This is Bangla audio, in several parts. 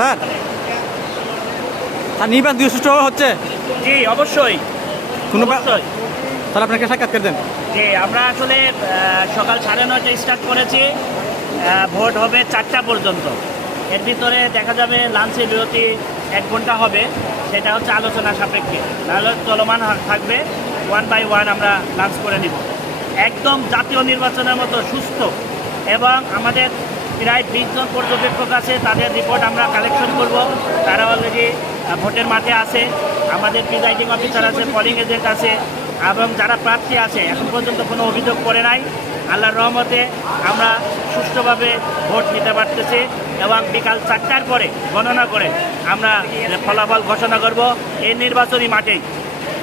স্যার আর নির্বাচন সুষ্ঠু হচ্ছে? জি অবশ্যই কোনো অবশ্যই। তাহলে আপনাকে সাক্ষাৎকার দেন। জি আমরা আসলে সকাল 9:30 স্টার্ট করেছি, ভোট হবে 4টা পর্যন্ত। এর ভিতরে দেখা যাবে লাঞ্চের বিরতি 1 ঘন্টা হবে, সেটা হচ্ছে আলোচনা সাপেক্ষে, তাহলে চলমান থাকবে। 1 বাই 1 আমরা লাঞ্চ করে নিব, একদম জাতীয় নির্বাচনের মতো সুস্থ। এবং আমাদের প্রায় 20 জন পর্যবেক্ষক আছে, তাদের রিপোর্ট আমরা কালেকশন করব। তারা অলরেডি ভোটের মাঠে আছে, আমাদের প্রিজাইডিং অফিসার আছে, পোলিং এজেন্ট আছে, এবং যারা প্রার্থী আছে এখন পর্যন্ত কোনো অভিযোগ করে নাই। আল্লাহর রহমতে আমরা সুষ্ঠুভাবে ভোট নিতে পারতেছি এবং বিকাল 4টার পরে গণনা করে আমরা ফলাফল ঘোষণা করব। এই নির্বাচনী মাঠেই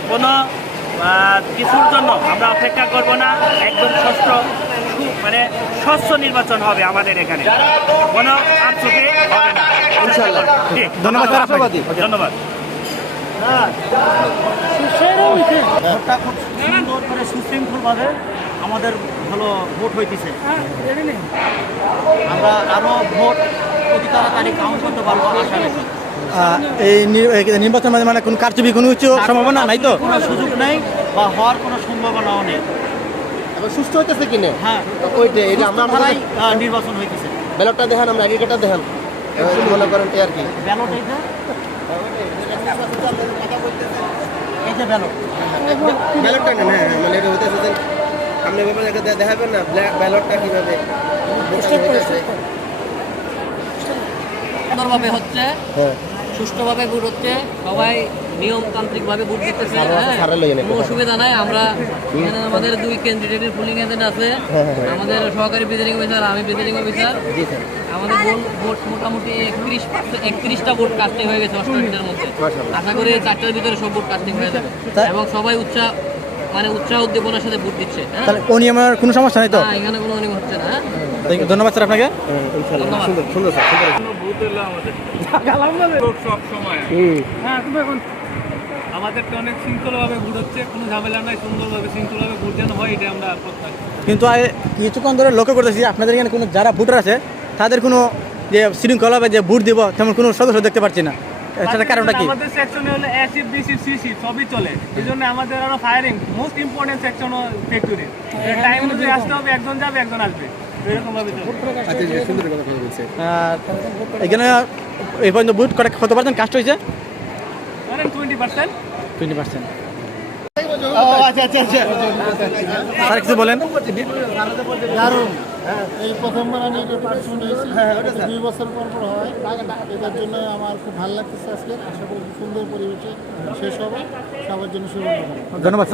কোনো কিছুর জন্য আমরা অপেক্ষা করব না, একদম মানে স্বচ্ছ নির্বাচন হবে আমাদের এখানে, কোনো আটচুপি হবে না ইনশাআল্লাহ। ধন্যবাদ স্যার আপনাকে। ধন্যবাদ। ভোটটা খুব সুন্দর করে সুশৃঙ্খলভাবে আমাদের ভালো ভোট হইতেছে। আমরা আরও ভোট অতি তাড়াতাড়ি কাউন্ট করতে পারবো আশা রাখি। এই নির্বাচন মানে কোনো কারচুপি কোনো কিছু সম্ভাবনা নাই তো? কোনো সুযোগ নেই বা হওয়ার কোনো সম্ভাবনাও নেই। এখন সুস্থ হইতেছে কিনে? হ্যাঁ, ওইটা এটা আমরা ধারাই নির্বাচন হইতেছে। ব্যালটটা দেখান, আমরা এগ্রিগেটটা দেখান, মনে করেন আর কি ব্যালট এইটা, এই যে ব্যালট, ব্যালটটা না, মানে এটা হইতেছে যে আপনি ব্যাপারে দেখাবেন না ব্যালটটা কিভাবে সুন্দরভাবে হচ্ছে, হ্যাঁ সুষ্ঠুভাবে ভোট হচ্ছে, সবাই নিয়মতান্ত্রিকভাবে ভোট দিতেছে। কোনো অসুবিধা নাই। আমরা এখানে আমাদের 2 ক্যান্ডিডেটের পুলিং এজেন্ট আছে, আমাদের সহকারী প্রিজাইডিং অফিসার, আমি প্রিজাইডিং অফিসার। আমাদের ভোট মোটামুটি 31টা ভোট কাস্টিং হয়ে গেছে 88টার মধ্যে। আশা করি 4টার ভিতরে সব ভোট কাস্টিং হয়ে যাবে এবং সবাই উৎসাহ উদ্দীপনার সাথে ভোট দিচ্ছে। তাহলে অনিয়মের কোনো সমস্যা নেই তো? হ্যাঁ, এখানে কোনো অনিয়ম হচ্ছে না। ধন্যবাদ স্যার আপনাকে। সুন্দর সুন্দর স্যার আমাদেরটা অনেক শৃঙ্খলাভাবে ভোট হচ্ছে, কোনো ঝামেলা নাই, সুন্দরভাবে শৃঙ্খলাভাবে ভোট যেন হয় এটা আমরা প্রত্যাশা। কিন্তু কিছুক্ষণ ধরে লক্ষ্য করতেছি আপনাদের এখানে কোনো যারা ভোটার আছে তাদের কোনো যে শৃঙ্খলাভাবে যে ভোট দিব তেমন কোনো সদস্য দেখতে পাচ্ছি না। সেটার কারণটা কি? আমাদের সেকশনে হলে এসি বিসি সিসি সবই চলে, এই জন্য আমাদের আরো firing most important section factory. Time অনুযায়ী আসতে হবে, একজন যাবে একজন আসবে, এরকম ভাবে চলে। এখানে এই পর্যন্ত ভোট কত পার্সেন্ট কাস্ট হয়েছে? 20%। 20%। আচ্ছা আচ্ছা আচ্ছা স্যার কিছু বলেন। দারুণ, এই প্রথমবার আমি পার্টিসিপেন্ট হয়েছি, 2 বছর পর পর হয়, এটার জন্য আমার খুব ভালো লাগতেছে আজকে। আশা করি সুন্দর পরিবেশে শেষ হবে, সবার জন্য শুভকামনা। ধন্যবাদ।